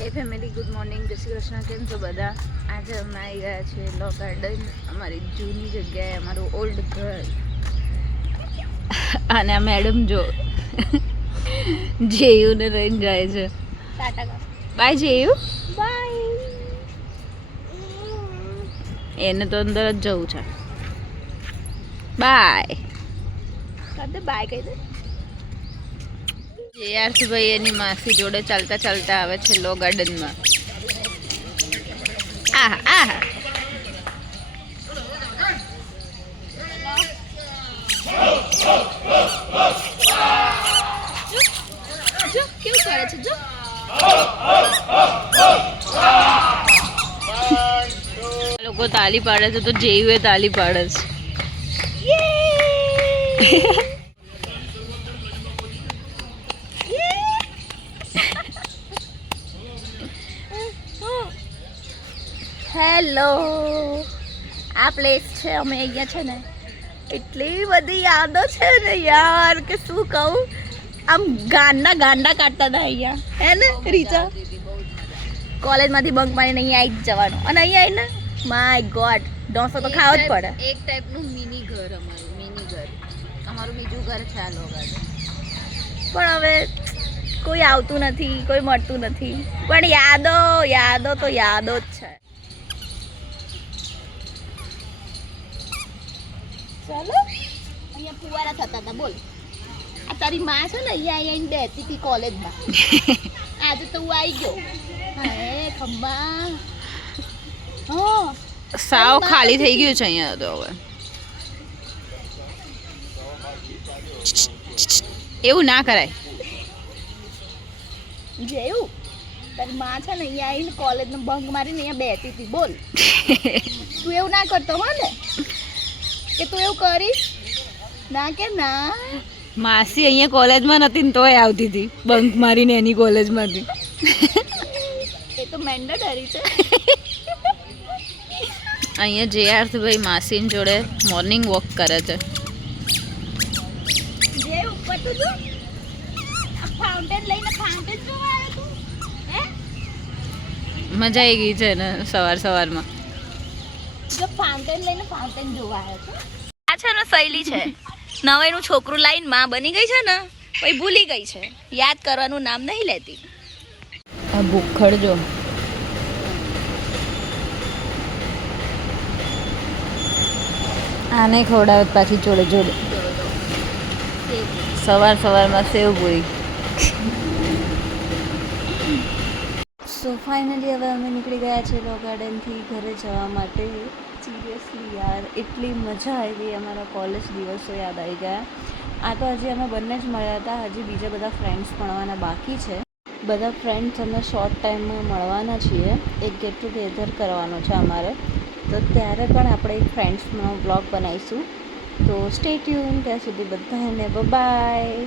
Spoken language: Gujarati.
હે ફેમિલી, ગુડ મોર્નિંગ, જય શ્રી કૃષ્ણ. કેમ છો બધા? આજે અમે આવી ગયા છીએ લો ગાર્ડન, અમારી જૂની જગ્યાએ, અમારું ઓલ્ડ ઘર. અને આ મેડમ જો જેયુને લઈને જાય છે. બાય જેયુ, બાય. એને તો અંદર જ જવું છે. બાય કહી દે, બાય કહી દે. ભાઈ એની માસી જોડે ચાલતા ચાલતા આવે છે લો ગાર્ડનમાં. આહા આહા, જો કેવું કરે છે, જો લોકો તાલી પાડે છે તો જેયુએ તાલી પાડે છે. હેલો, આ પ્લેસ છે. અમે અહીંયા છે ને, એટલી બધી યાદો છે ને યાર કે શું કહું. આમ ગાંડા કાઢતા હતા અહીંયા, હે ને રીચા? કોલેજમાંથી બંક મારીને અહીંયા આવી જ જવાનું, અને અહીંયા આવીને માય ગોડ ડોસો તો ખાવો જ પડે. એક ટાઈપનું મિની ઘર અમારું, મિની ઘર. અમારું બીજું ઘર છે આ લોકો. પણ હવે કોઈ આવતું નથી, કોઈ મળતું નથી, પણ યાદો તો યાદો જ છે. ચાલો, અહીંયા ફુવારા થતા હતા. બોલ, આ તારી માં છે ને અહીંયા આવીને બેસતી હતી કોલેજમાં. આજે તો હું આવી ગયો. હે ખંભા, હા સાવ ખાલી થઈ ગયું છે અહીંયા તો. હવે એવું ના કરાય. જેવું તારી માં છે ને અહીંયા આવીને કોલેજનો બંક મારીને અહીંયા બેસતી હતી. બોલ, તું એવું ના કરતો હો ને, કે તું એવું કરીશ ના? કે ના, માસી અહીંયા કોલેજમાં નથી ને તોય આવતી હતી બંક મારીને એની કોલેજમાંથી. એ તો મેન્ડેટરી છે. અહીંયા જેઆરથી માસીની જોડે મોર્નિંગ વોક કરે છે. જે ઉપર તું જો ફાઉન્ટેન લઈને ફાઉન્ટેન જોવા આવ્યો તું, હે? મજા આવી ગઈ છે ને સવારમાં. જો ફાઉન્ટેન લઈને ફાઉન્ટેન જોવા આવ્યો છે. આ છે ને શૈલી છે, નવાઈનું છોકરું લાઈન માં બની ગઈ છે ને, પછી ભૂલી ગઈ છે, યાદ કરવાનું નામ નહીં લેતી. આ ભૂખડ જો, આને ખવડાવત પાછી જોડે સવારમાં સેવ પૂરી. સો ફાઇનલી હવે અમે નીકળી ગયા છે લો ગાર્ડનથી ઘરે જવા માટે. સિરિયસલી યાર એટલી મજા આવી, અમારા કોલેજ દિવસો યાદ આવી ગયા. આ તો હજી અમે બંને જ મળ્યા હતા, હજી બીજા બધા ફ્રેન્ડ્સ મળવાના બાકી છે. બધા ફ્રેન્ડ્સ અમે શોર્ટ ટાઈમમાં મળવાના છીએ. એક ગેટ ટુગેધર કરવાનો છે અમારે, તો ત્યારે પણ આપણે એક ફ્રેન્ડ્સનો બ્લોગ બનાવીશું. તો સ્ટે ટ્યુન. ત્યાં સુધી બધાને બાય.